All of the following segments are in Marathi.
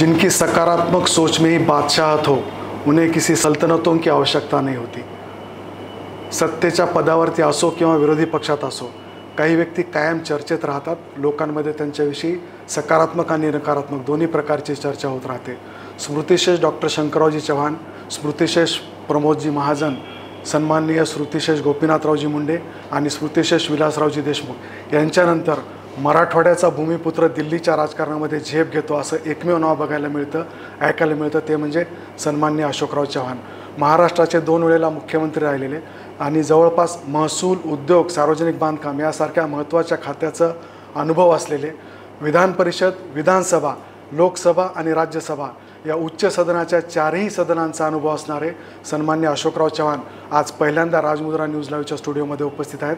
जिनकी सकारात्मक सोच में ही बादशाहत हो, उन्हें किसी सल्तनतों की आवश्यकता नहीं होती। सत्तेच्या पदावरती असो किंवा विरोधी पक्षात असो, काही व्यक्ती कायम चर्चेत राहतात। लोकांमध्ये त्यांच्याविषयी सकारात्मक आणि नकारात्मक दोन्ही प्रकारची चर्चा होत राहते। स्मृतिशेष डॉक्टर शंकररावजी चव्हाण, स्मृतिशेष प्रमोदजी महाजन, सन्माननीय स्मृतिशेष गोपीनाथरावजी मुंडे आणि स्मृतिशेष विलासरावजी देशमुख यांच्यानंतर मराठवाड्याचा भूमिपुत्र दिल्लीच्या राजकारणामध्ये झेप घेतो असं एकमेव नाव बघायला मिळतं, ऐकायला मिळतं, ते म्हणजे सन्माननीय अशोकराव चव्हाण। महाराष्ट्राचे 2 वेळेला मुख्यमंत्री राहिलेले आणि जवळपास महसूल, उद्योग, सार्वजनिक बांधकाम यासारख्या महत्त्वाच्या खात्याचा अनुभव असलेले, विधान परिषद, विधानसभा, लोकसभा आणि राज्यसभा या उच्च सदनाच्या 4ही सदनांचा अनुभव असणारे सन्माननीय अशोकराव चव्हाण आज पहिल्यांदा राजमुद्रा न्यूज लाईव्हच्या स्टुडिओमध्ये उपस्थित आहेत।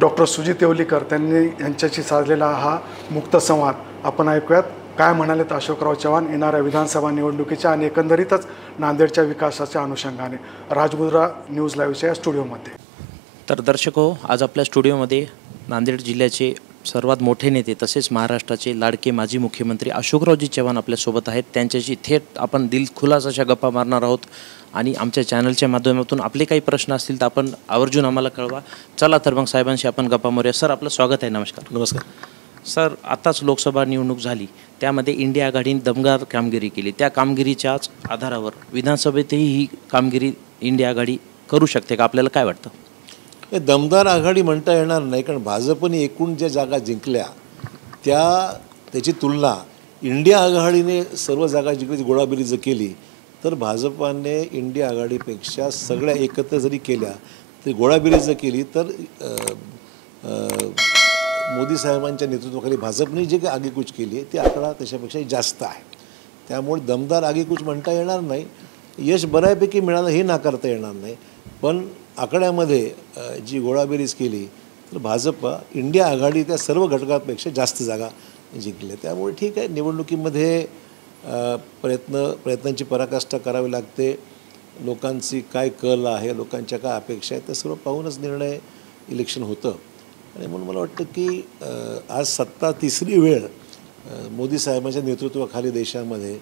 डॉक्टर सुजित येवलीकर त्यांनी यांच्याशी साधलेला हा मुक्त संवाद आपण ऐकूयात। काय म्हणालेत अशोकराव चव्हाण येणाऱ्या विधानसभा निवडणुकीच्या आणि एकंदरीतच नांदेडच्या विकासाच्या अनुषंगाने राजमुद्रा न्यूज लाईव्हच्या या स्टुडिओमध्ये। तर दर्शको, आज आपल्या स्टुडिओमध्ये नांदेड जिल्ह्याचे सर्वात मोठे नेते तसेच महाराष्ट्राचे लाडके माजी मुख्यमंत्री अशोकरावजी चव्हाण आपल्यासोबत आहेत। त्यांच्याशी थेट आपण दिलखुलास अशा गप्पा मारणार आहोत आणि आमच्या चॅनलच्या माध्यमातून आपले काही प्रश्न असतील तर आपण आवर्जून आम्हाला कळवा। चला तर मग साहेबांशी आपण गप्पा मारूया। सर, आपलं स्वागत आहे। नमस्कार। नमस्कार सर, आताच लोकसभा निवडणूक झाली, त्यामध्ये इंडिया आघाडीने दमदार कामगिरी केली। त्या कामगिरीच्याच आधारावर विधानसभेतही ही कामगिरी इंडिया आघाडी करू शकते का? आपल्याला काय वाटतं? हे दमदार आघाडी म्हणता येणार नाही, कारण भाजपने एकूण ज्या जागा जिंकल्या त्याची तुलना इंडिया आघाडीने सर्व जागा जिंकण्याची गोळाबेरीज केली तर भाजपाने इंडिया आघाडीपेक्षा सगळ्या एकत्र जरी केल्या तरी गोळाबेरीज केली तर मोदी साहेबांच्या नेतृत्वाखाली भाजपने जे काही आगेकूच केली आहे ती आकडा त्याच्यापेक्षा जास्त आहे। त्यामुळे दमदार आगेकूच म्हणता येणार नाही। यश बऱ्यापैकी मिळालं हे नाकारता येणार नाही, पण आकड्यामध्ये जी गोळाबेरीज केली तर भाजप इंडिया आघाडी त्या सर्व घटकांपेक्षा जास्त जागा जिंकल्या। त्यामुळे ठीक आहे, निवडणुकीमध्ये प्रयत्नांची पराकाष्ठा करावी लागते। लोकांची काय कल आहे, लोकांच्या काय अपेक्षा आहेत, ते सर्व पाहूनच निर्णय इलेक्शन होतं। आणि म्हणून मला वाटतं की आज सत्ता तिसरी वेळ मोदी साहेबांच्या नेतृत्वाखाली देशामध्ये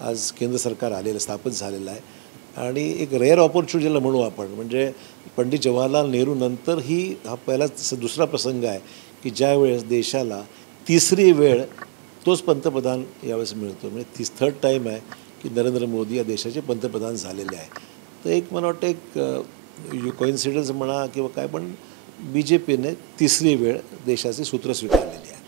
आज केंद्र सरकार आलेलं स्थापित झालेलं आहे आणि एक रेअर ऑपॉर्च्युनिटीला म्हणू आपण, म्हणजे पंडित जवाहरलाल नेहरू नंतर ही हा पहिलाच दुसरा प्रसंग आहे की ज्या वेळेस देशाला तिसरी वेळ तोच पंतप्रधान यावेळेस मिळतो। म्हणजे थर्ड टाईम आहे की नरेंद्र मोदी या देशाचे पंतप्रधान झालेले आहे। तर एक मला वाटतं एक कोइन्सिडन्स म्हणा किंवा काय, पण BJPने तिसरी वेळ देशाचे सूत्र स्वीकारलेली आहे।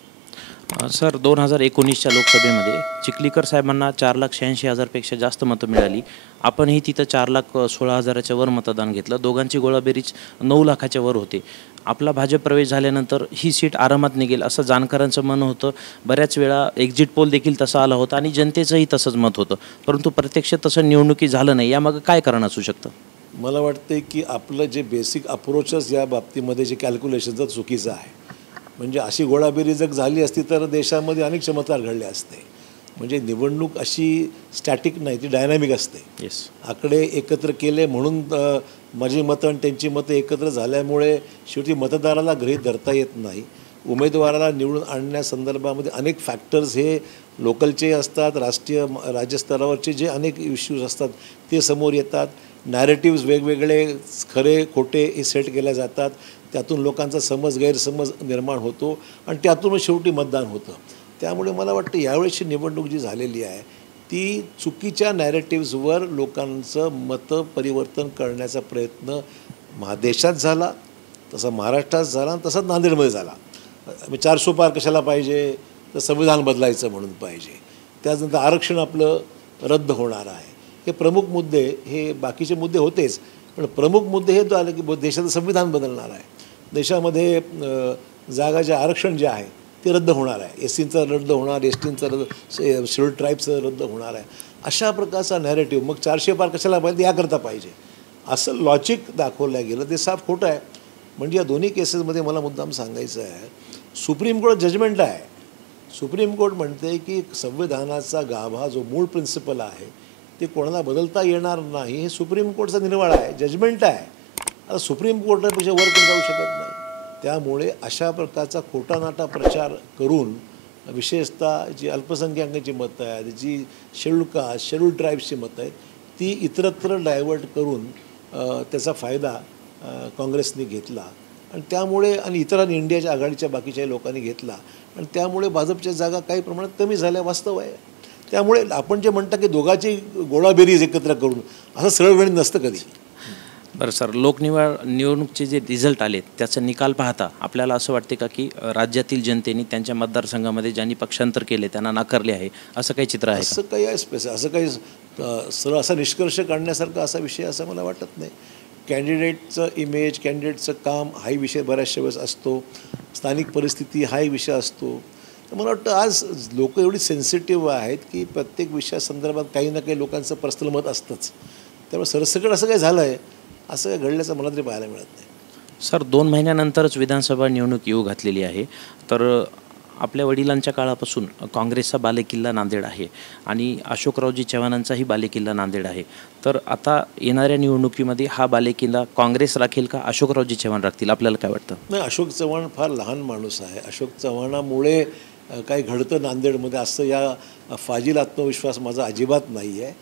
सर, 2019च्या लोकसभेमध्ये चिखलीकर साहेबांना 4,86,000पेक्षा जास्त मतं मिळाली। आपणही तिथं 4,16,000च्या वर मतदान घेतलं। दोघांची गोळाबेरीज 9 लाखाच्या वर होते। आपला भाजप प्रवेश झाल्यानंतर ही सीट आरामात निघेल असं जाणकारांचं मन होतं। बऱ्याच वेळा एक्झिट पोल देखील तसा आला होता आणि जनतेचंही तसंच मत होतं, परंतु प्रत्यक्ष तसं निवडणुकी झालं नाही। यामागं काय कारण असू शकतं? मला वाटते की आपलं जे बेसिक अप्रोचच या बाबतीमध्ये जे कॅल्क्युलेशनचं चुकीचं आहे। म्हणजे अशी गोळाबेरी जर झाली असती तर देशामध्ये अनेक चमत्कार घडले असते। म्हणजे निवडणूक अशी स्टॅटिक नाही, ती डायनॅमिक असते। येस, आकडे एकत्र केले म्हणून माझी मतं आणि त्यांची मतं एकत्र झाल्यामुळे शेवटी मतदाराला गृहीत धरता येत नाही। उमेदवाराला निवडून आणण्यासंदर्भामध्ये अनेक फॅक्टर्स हे लोकलचे असतात, राज्यस्तरावरचे जे अनेक इश्यूज असतात ते समोर येतात। नॅरेटिव्ज वेगवेगळे खरे खोटे हे सेट केल्या जातात, त्यातून लोकांचा गैरसमज निर्माण होतो आणि त्यातून शेवटी मतदान होतं। त्यामुळे मला वाटतं यावेळेची निवडणूक जी झालेली आहे ती चुकीच्या नॅरेटिव्जवर लोकांचं मतं परिवर्तन करण्याचा प्रयत्न देशात झाला, तसा महाराष्ट्रात झाला आणि तसाच नांदेडमध्ये झाला। 400 पार कशाला पाहिजे, तर संविधान बदलायचं म्हणून पाहिजे। त्यानंतर आरक्षण आपलं रद्द होणार आहे। हे प्रमुख मुद्दे, हे बाकीचे मुद्दे होतेच, पण प्रमुख मुद्दे हे आले की देशाचं संविधान बदलणार आहे, देशामध्ये जागा जे आरक्षण जे आहे ते रद्द होणार आहे, SCचं रद्द होणार, STचं रद्द, शेड्यूल्ड ट्राईबचं रद्द होणार आहे। अशा प्रकारचा नॅरेटिव्ह मग 400 पार कशाला पाहिजे, याकरता पाहिजे असं लॉजिक दाखवलं गेलं, ते साफ खोटं आहे। म्हणजे या दोन्ही केसेसमध्ये मला मुद्दाम सांगायचं आहे, सुप्रीम कोर्ट जजमेंट आहे। सुप्रीम कोर्ट म्हणते की संविधानाचा गाभा जो मूळ प्रिन्सिपल आहे ते कोणाला बदलता येणार नाही, हे सुप्रीम कोर्टचा निर्वाळा आहे, जजमेंट आहे। आता सुप्रीम कोर्टापेक्षा वर कोण जाऊ शकत नाही। त्यामुळे अशा प्रकारचा खोटानाटा प्रचार करून विशेषतः जी अल्पसंख्याकांची मतं आहेत, जी शेड्यूल कास्ट शेड्यूल ट्राईब्सची मतं आहेत, ती इतरत्र डायव्हर्ट करून त्याचा फायदा काँग्रेसने घेतला आणि त्यामुळे आणि इतर इंडियाच्या आघाडीच्या बाकीच्या लोकांनी घेतला आणि त्यामुळे भाजपच्या जागा काही प्रमाणात कमी झाल्या, वास्तव आहे. त्यामुळे आपण जे म्हणता की दोघांची गोळाबेरीज एकत्र करून असं सरळ गणित नसतं कधी. बरं सर, निवडणूकचे जे रिझल्ट आले त्याचा निकाल पाहता आपल्याला असं वाटते का की राज्यातील जनतेने त्यांच्या मतदारसंघामध्ये ज्यांनी पक्षांतर केले त्यांना नाकारले आहे, असं काही चित्र आहे? असं काही आहे असं काही सरळ असा निष्कर्ष काढण्यासारखा असा विषय असं मला वाटत नाही. कॅन्डिडेटचं इमेज, कॅन्डिडेटचं काम हाही विषय बऱ्याचशा वेळेस असतो, स्थानिक परिस्थिती हाही विषय असतो. तर मला वाटतं आज लोक एवढी सेन्सिटिव्ह आहेत की प्रत्येक विषयासंदर्भात काही ना काही लोकांचं पर्सनल मत असतंच. त्यामुळे सरसकट असं काही झालं आहे असं काही घडल्याचं मला तरी पाहायला मिळत नाही. सर, 2 महिन्यानंतरच विधानसभा निवडणूक येऊ घातलेली आहे. तर आपल्या वडिलांच्या काळापासून काँग्रेसचा बालेकिल्ला नांदेड आहे आणि अशोकरावजी चव्हाणांचाही बालेकिल्ला नांदेड आहे. तर आता येणाऱ्या निवडणुकीमध्ये हा बालेकिल्ला काँग्रेस राखेल का अशोकरावजी चव्हाण राखतील, आपल्याला काय वाटतं? नाही, अशोक चव्हाण फार लहान माणूस आहे. अशोक चव्हाणामुळे काही घडतं नांदेडमध्ये असं या फाजील आत्मविश्वास माझा अजिबात नाही आहे.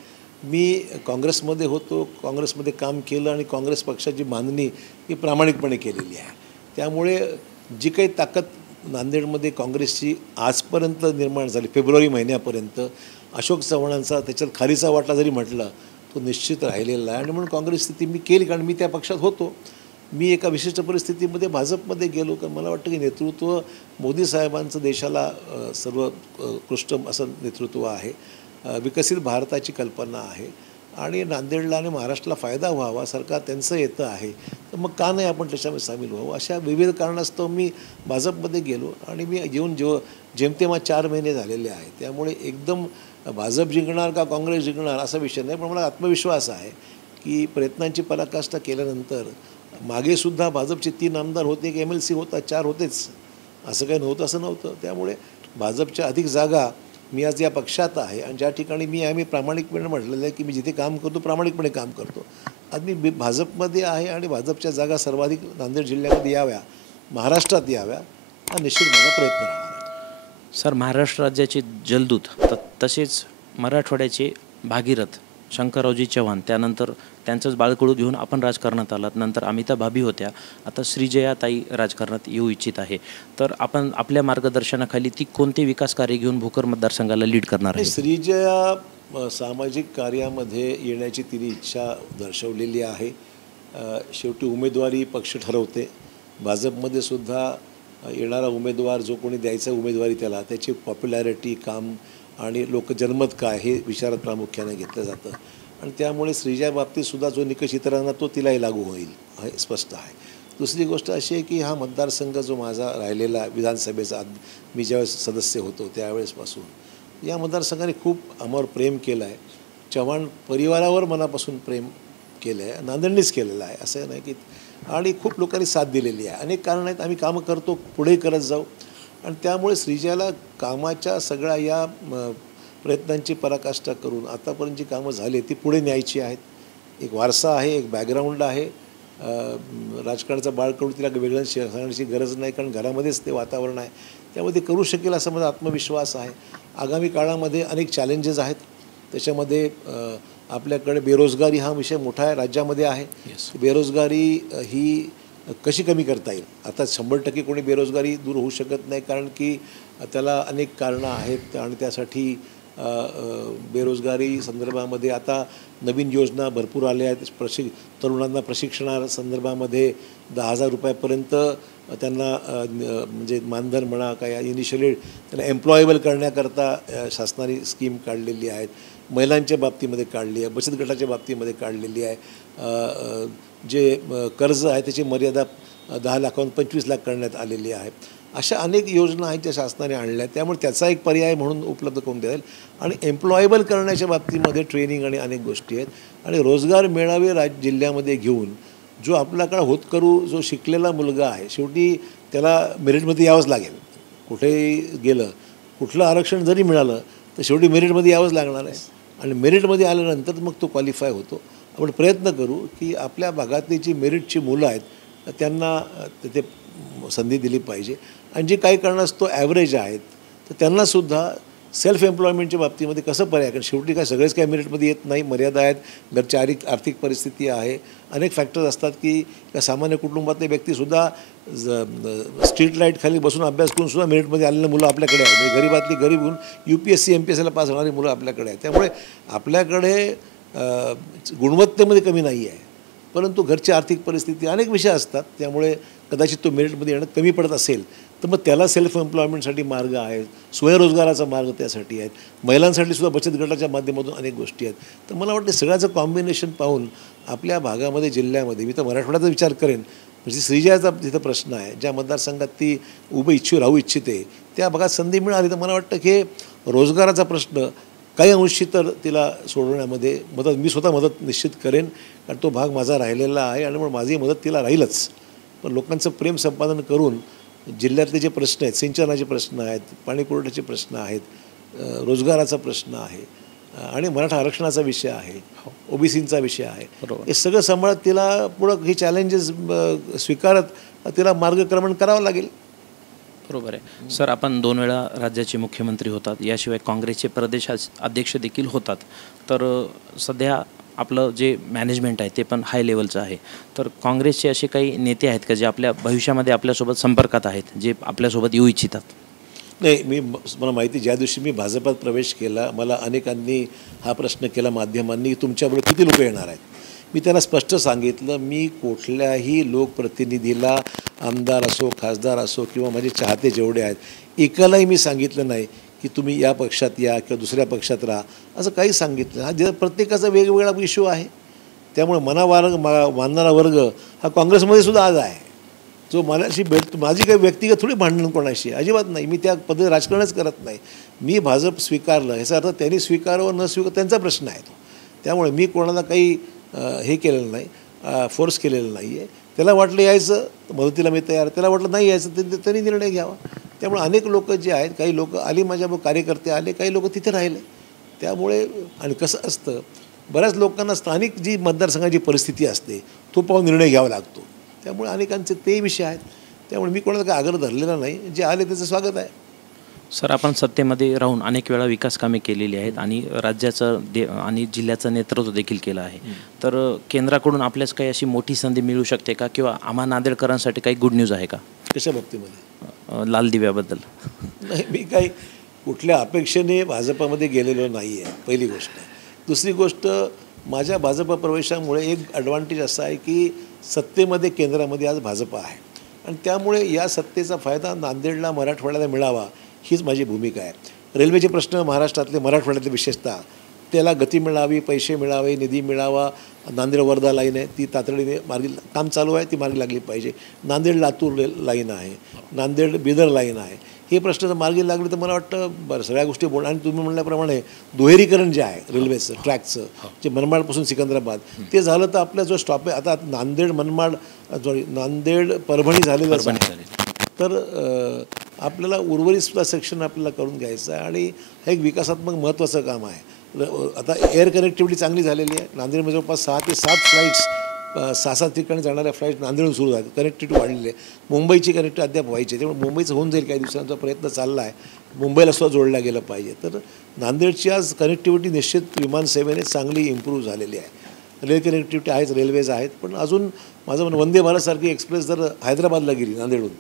मी काँग्रेसमध्ये होतो, काँग्रेसमध्ये काम केलं आणि काँग्रेस पक्षाची मांडणी ही प्रामाणिकपणे केलेली आहे. त्यामुळे जी काही ताकद नांदेडमध्ये काँग्रेसची आजपर्यंत निर्माण झाली, फेब्रुवारी महिन्यापर्यंत, अशोक चव्हाणांचा त्याच्यात खारीचा वाटा जरी म्हटलं तो निश्चित राहिलेला आहे. आणि म्हणून काँग्रेस स्थिती मी केली, कारण मी त्या पक्षात होतो. मी एका विशिष्ट परिस्थितीमध्ये भाजपमध्ये गेलो, कारण मला वाटतं की नेतृत्व मोदी साहेबांचं देशाला सर्वोत्कृष्ट असं नेतृत्व आहे, विकसित भारताची कल्पना आहे आणि नांदेडला आणि महाराष्ट्राला फायदा व्हावा, सरकार त्यांचं येतं आहे, तर मग का नाही आपण त्याच्यामध्ये सामील व्हावं. अशा विविध कारणास्तव मी भाजपमध्ये गेलो आणि मी येऊन जेमतेम 4 महिने झालेले आहेत. त्यामुळे एकदम भाजप जिंकणार का काँग्रेस जिंकणार असा विषय नाही, पण मला आत्मविश्वास आहे की प्रयत्नांची पराकाष्ठा केल्यानंतर मागेसुद्धा भाजपचे 3 आमदार होते, एक MLC होता, 4 होतेच, असं काही नव्हतं असं नव्हतं. त्यामुळे भाजपच्या अधिक जागा मी आज या पक्षात आहे आणि ज्या ठिकाणी आम्ही प्रामाणिकपणे म्हटलेलं आहे की मी जिथे काम करतो प्रामाणिकपणे काम करतो, आज मी भाजपमध्ये आहे आणि भाजपच्या जागा सर्वाधिक नांदेड जिल्ह्यामध्ये याव्या, महाराष्ट्रात याव्या, हा निश्चित माझा प्रयत्न राहणार आहे. सर, महाराष्ट्र राज्याचे जलदूत तसेच मराठवाड्याचे भागीरथ शंकररावजी चव्हाण, त्यानंतर त्यांचंच बाळकडू घेऊन आपण राजकारणात आलात, नंतर अमिता भाभी होत्या, आता श्रीजयाताई राजकारणात येऊ इच्छित आहे. तर आपण आपल्या मार्गदर्शनाखाली ती कोणते विकास कार्य घेऊन भोकर मतदारसंघाला लीड करणार आहे? श्रीजया सामाजिक कार्यामध्ये येण्याची तिने इच्छा दर्शवलेली आहे. शेवटी उमेदवारी पक्ष ठरवते. भाजपमध्ये सुद्धा येणारा उमेदवार जो कोणी द्यायचा उमेदवारी त्याची पॉप्युलॅरिटी, काम आणि लोक जनमत काय हे विचारात प्रामुख्याने घेतलं जातं आणि त्यामुळे श्रीजया बाबतीतसुद्धा जो निकष इतरांना तो तिलाही लागू होईल हे स्पष्ट आहे. दुसरी गोष्ट अशी आहे की हा मतदारसंघ जो माझा राहिलेला विधानसभेचा, मी ज्यावेळेस सदस्य होतो त्यावेळेसपासून या मतदारसंघाने खूप आम्हावर प्रेम केलं आहे. चव्हाण परिवारावर मनापासून प्रेम केलं आहे, नांदेडनीच केलेलं आहे असं नाही की, आणि खूप लोकांनी साथ दिलेली आहे. अनेक कारणं आहेत, आम्ही कामं करतो, पुढे करत जाऊ आणि त्यामुळे श्रीजयाला कामाच्या सगळ्या या प्रयत्नांची पराकाष्ठा करून आतापर्यंत जी कामं झाली ती पुढे न्यायची आहेत. एक वारसा आहे, एक बॅकग्राऊंड आहे. राजकारणाचा बाळकडू तिला वेगळं सांगण्याची गरज नाही, कारण घरामध्येच ते वातावरण आहे. त्यामुळे ते करू शकेल असा माझा आत्मविश्वास आहे. आगामी काळामध्ये अनेक चॅलेंजेस आहेत. त्याच्यामध्ये आपल्याकडे बेरोजगारी हा विषय मोठा आहे, राज्यामध्ये आहे. बेरोजगारी ही कशी कमी करता येईल? आता 100% कोणी बेरोजगारी दूर होऊ शकत नाही, कारण की त्याला अनेक कारणं आहेत आणि त्यासाठी बेरोजगारी संदर्भामध्ये आता नवीन योजना भरपूर आल्या आहेत. तरुणांना प्रशिक्षणासंदर्भामध्ये 10,000 रुपयापर्यंत त्यांना म्हणजे मानधन म्हणा काय इनिशियली त्यांना एम्प्लॉयबल करण्याकरता शासनाने स्कीम काढलेली आहेत. महिलांच्या बाबतीमध्ये काढली आहे, बचत गटाच्या बाबतीमध्ये काढलेली आहे. जे कर्ज आहे त्याची मर्यादा 10 लाखाहून 25 लाख करण्यात आलेली आहे. अशा अनेक योजना आहेत ज्या शासनाने आणल्या आहेत. त्यामुळे त्याचा एक पर्याय म्हणून उपलब्ध करून द्याल आणि एम्प्लॉयबल करण्याच्या बाबतीमध्ये ट्रेनिंग आणि अनेक गोष्टी आहेत. आणि रोजगार मेळावे जिल्ह्यामध्ये घेऊन जो आपल्याकडे होतकरू जो शिकलेला मुलगा आहे, शेवटी त्याला मेरिटमध्ये यावंच लागेल. कुठेही गेलं, कुठलं आरक्षण जरी मिळालं तर शेवटी मेरिटमध्ये यावंच लागणार आहे आणि मेरिटमध्ये आल्यानंतर मग तो क्वालिफाय होतो. आपण प्रयत्न करू की आपल्या भागातली जी मेरिटची मुलं आहेत त्यांना तिथे संधी दिली पाहिजे आणि जे काही कारणास्तव ॲव्हरेज आहेत तर त्यांनासुद्धा सेल्फ एम्प्लॉयमेंटच्या बाबतीमध्ये कसं पर्याय, कारण शेवटी काय सगळेच काय मेरिटमध्ये येत नाही, मर्यादा आहेत, घरची आर्थिक परिस्थिती आहे, अनेक फॅक्टर्स असतात की सामान्य कुटुंबातले व्यक्तीसुद्धा स्ट्रीट लाईट खाली बसून अभ्यास करून सुद्धा मेरिटमध्ये आलेली मुलं आपल्याकडे आहेत. म्हणजे गरीबातली गरीब होऊन UPSC MPSCला पास होणारी मुलं आपल्याकडे आहेत. त्यामुळे आपल्याकडे गुणवत्तेमध्ये कमी नाही आहे, परंतु घरची आर्थिक परिस्थिती अनेक विषय असतात. त्यामुळे कदाचित तो मेरिटमध्ये येण्यात कमी पडत असेल तर मग त्याला सेल्फ एम्प्लॉयमेंटसाठी मार्ग आहेत, स्वयंरोजगाराचा मार्ग त्यासाठी आहेत, महिलांसाठी सुद्धा बचत गटाच्या माध्यमातून अनेक गोष्टी आहेत. तर मला वाटतं सगळ्याचं कॉम्बिनेशन पाहून आपल्या भागामध्ये, जिल्ह्यामध्ये, मी तर मराठवाड्याचा विचार करेन, म्हणजे श्रीजयाचा जिथं प्रश्न आहे, ज्या मतदारसंघात ती राहू इच्छिते त्या भागात संधी मिळाली तर मला वाटतं की रोजगाराचा प्रश्न काही अंशी तर तिला सोडवण्यामध्ये मी स्वतः मदत निश्चित करेन, कारण तो भाग माझा राहिलेला आहे आणि मग माझी मदत तिला राहीलच. पण लोकांचं प्रेम संपादन करून जिल्ह्यातले जे प्रश्न आहेत, सिंचनाचे प्रश्न आहेत, पाणी पुरवठ्याचे प्रश्न आहेत, रोजगाराचा प्रश्न आहे आणि मराठा आरक्षणाचा विषय आहे, OBCचा विषय आहे, हे सगळं सांभाळत तिला पुढं ही चॅलेंजेस स्वीकारत तिला मार्गक्रमण करावं लागेल. बरोबर आहे सर. आपण 2 वेळा राज्याचे मुख्यमंत्री होतात, याशिवाय काँग्रेसचे प्रदेश अध्यक्ष देखील होतात. तर सध्या आपलं जे मॅनेजमेंट आहे ते पण हाय लेवलचं आहे. तर काँग्रेसचे असे काही नेते आहेत का जे आपल्या भविष्यामध्ये आपल्यासोबत संपर्कात आहेत, जे आपल्यासोबत येऊ इच्छितात? नाही, मला माहिती, ज्या दिवशी मी भाजपात प्रवेश केला मला अनेकांनी हा प्रश्न केला माध्यमांनी, तुमच्याबरोबर किती लोक येणार आहेत. मी त्यांना स्पष्ट सांगितलं, मी कुठल्याही लोकप्रतिनिधीला, आमदार असो, खासदार असो किंवा माझे चाहते जेवढे आहेत, एकालाही मी सांगितलं नाही की तुम्ही या पक्षात या किंवा दुसऱ्या पक्षात राहा, असं काही सांगितलं. हा जे प्रत्येकाचा वेगवेगळा इश्यू आहे. त्यामुळे मानणारा वर्ग हा काँग्रेसमध्ये सुद्धा आज आहे, जो मलाशी माझी काही व्यक्तिगत थोडी भांडण कोणाशी अजिबात नाही. मी त्या पद्धती राजकारणच करत नाही. मी भाजप स्वीकारलं याचा अर्थ त्यांनी स्वीकारावं न स्वीकार त्यांचा प्रश्न आहे तो. त्यामुळे मी कोणाला काही हे केलेलं नाही, फोर्स केलेलं नाही आहे. त्याला वाटलं यायचं तर मदतीला मी तयार, त्याला वाटलं नाही यायचं त्यांनी निर्णय घ्यावा. त्यामुळे अनेक लोक जे आहेत, काही लोक आली माझ्याबरोबर, कार्यकर्ते आले, काही लोक तिथे राहिले. त्यामुळे आणि कसं असतं, बऱ्याच लोकांना स्थानिक जी मतदारसंघाची परिस्थिती असते तो पाहून निर्णय घ्यावा लागतो. त्यामुळे अनेकांचे ते विषय आहेत. त्यामुळे मी कोणाला काही आग्रह धरलेला नाही, जे आले त्याचं स्वागत आहे. सर, आपण सत्तेमध्ये राहून अनेक वेळा विकास कामे केलेली आहेत आणि राज्याचं आणि जिल्ह्याचं नेतृत्व देखील केलं आहे. तर केंद्राकडून आपल्यास काही अशी मोठी संधी मिळू शकते का, किंवा आम्हा नांदेडकरांसाठी काही गुड न्यूज आहे का? कशा बाबतीमध्ये? लाल दिव्याबद्दल. नाही, मी काही कुठल्या अपेक्षेने भाजपामध्ये गेलेलो नाही आहे, पहिली गोष्ट. दुसरी गोष्ट, माझ्या भाजपा प्रवेशामुळे एक ॲडव्हान्टेज असा आहे की सत्तेमध्ये, केंद्रामध्ये आज भाजपा आहे आणि त्यामुळे या सत्तेचा फायदा नांदेडला, मराठवाड्याला मिळावा हीच माझी भूमिका आहे. रेल्वेचे प्रश्न महाराष्ट्रातले, मराठवाड्यातले विशेषतः, त्याला गती मिळावी, पैसे मिळावे, निधी मिळावा. नांदेड वर्धा लाईन आहे, ती तातडीने मार्गी काम चालू आहे, ती मार्गी लागली पाहिजे. नांदेड लातूर लाईन आहे, नांदेड बिदर लाईन आहे. हे प्रश्न जर मार्गी लागले तर मला वाटतं बरं सगळ्या गोष्टी आणि तुम्ही म्हणल्याप्रमाणे दुहेरीकरण जे आहे रेल्वेचं, ट्रॅकचं, जे मनमाडपासून सिकंदराबाद, ते झालं तर आपला जो स्टॉप आहे, आता नांदेड नांदेड परभणी झालेलं आहे. तर आपल्याला उर्वरितसुद्धा सेक्शन आपल्याला करून घ्यायचं आहे आणि हे एक विकासात्मक महत्त्वाचं काम आहे. आता एअर कनेक्टिव्हिटी चांगली झालेली आहे. नांदेडमध्ये जवळपास 6 ते 7 फ्लाईट्स, 6-7 ठिकाणी जाणाऱ्या फ्लाईट नांदेडून सुरू झाल्या. कनेक्टिव्हिटी वाढलेली आहे. मुंबईची कनेक्टिव्हिटी अद्याप व्हायची आहे, त्यामुळे मुंबईचं होऊन जाईल, काही दिवसांचा प्रयत्न चालला आहे. मुंबईला सुद्धा जोडल्या गेलं पाहिजे. तर नांदेडची आज कनेक्टिव्हिटी निश्चित विमानसेवेने चांगली इम्प्रूव्ह झालेली आहे. रेल कनेक्टिव्हिटी आहेच, रेल्वेज आहेत, पण अजून माझं म्हणणं, वंदे भारतसारखी एक्सप्रेस जर हैदराबादला गेली नांदेडून,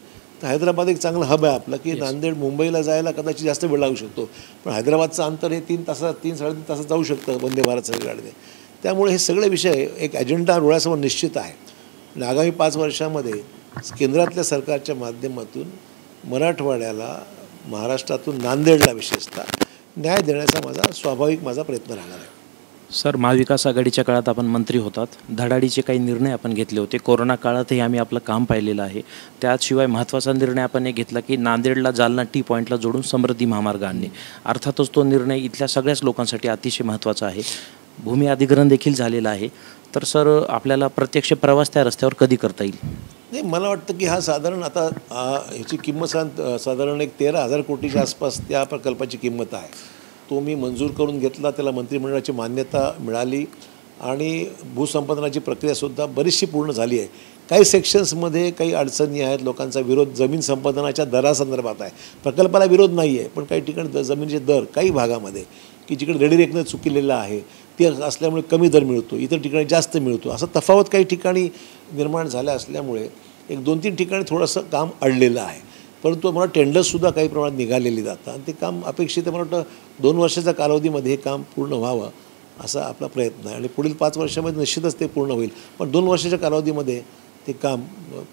तर हैदराबाद एक चांगलं हब आहे आपलं, की नांदेड मुंबईला जायला कदाचित जास्त वेळ लागू शकतो, पण हैदराबादचं अंतर हे 3-3.5 तासात जाऊ शकतं वंदे भारतसारख्या गाडीने. त्यामुळे हे सगळे विषय एक अजेंडा डोळ्यासमोर निश्चित आहे आणि आगामी 5 वर्षामध्ये केंद्रातल्या सरकारच्या माध्यमातून मराठवाड्याला, महाराष्ट्रातून नांदेडला विशेषतः न्याय देण्याचा माझा प्रयत्न राहणार आहे. सर, महाविकास आघाडीच्या काळात आपण मंत्री होतात, धडाडीचे काही निर्णय आपण घेतले होते. कोरोना काळातही आम्ही आपलं काम पाहिलेलं आहे. त्याशिवाय महत्त्वाचा निर्णय आपण एक घेतला की नांदेडला, जालना टी पॉईंटला जोडून समृद्धी महामार्ग आणणे. अर्थातच तो निर्णय इथल्या सगळ्याच लोकांसाठी अतिशय महत्त्वाचा आहे. भूमी अधिग्रहण देखील झालेलं आहे. तर सर, आपल्याला प्रत्यक्ष प्रवास त्या रस्त्यावर कधी करता येईल? नाही, मला वाटतं की हा साधारण आता ह्याची किंमत साधारण एक 13,000 कोटीच्या आसपास त्या प्रकल्पाची किंमत आहे. तो मी मंजूर करून घेतला, त्याला मंत्रिमंडळाची मान्यता मिळाली आणि भूसंपादनाची प्रक्रियासुद्धा बरीचशी पूर्ण झाली आहे. काही सेक्शन्समध्ये काही अडचणी आहेत, लोकांचा विरोध जमीन संपादनाच्या दरासंदर्भात आहे. प्रकल्पाला विरोध नाही आहे, पण काही ठिकाणी जमिनीचे दर काही भागामध्ये की जिकडे रेडीरेकनं चुकलेलं आहे ते असल्यामुळे कमी दर मिळतो, इतर ठिकाणी जास्त मिळतो, असं तफावत काही ठिकाणी निर्माण झाल्या असल्यामुळे 1-2-3 ठिकाणी थोडंसं काम अडलेलं आहे. परंतु मला टेंडर्ससुद्धा काही प्रमाणात निघालेली जातात आणि ते काम अपेक्षित मला वाटतं 2 वर्षाच्या कालावधीमध्ये हे काम पूर्ण व्हावं असा आपला प्रयत्न आहे आणि पुढील 5 वर्षामध्ये निश्चितच ते पूर्ण होईल. पण 2 वर्षाच्या कालावधीमध्ये ते काम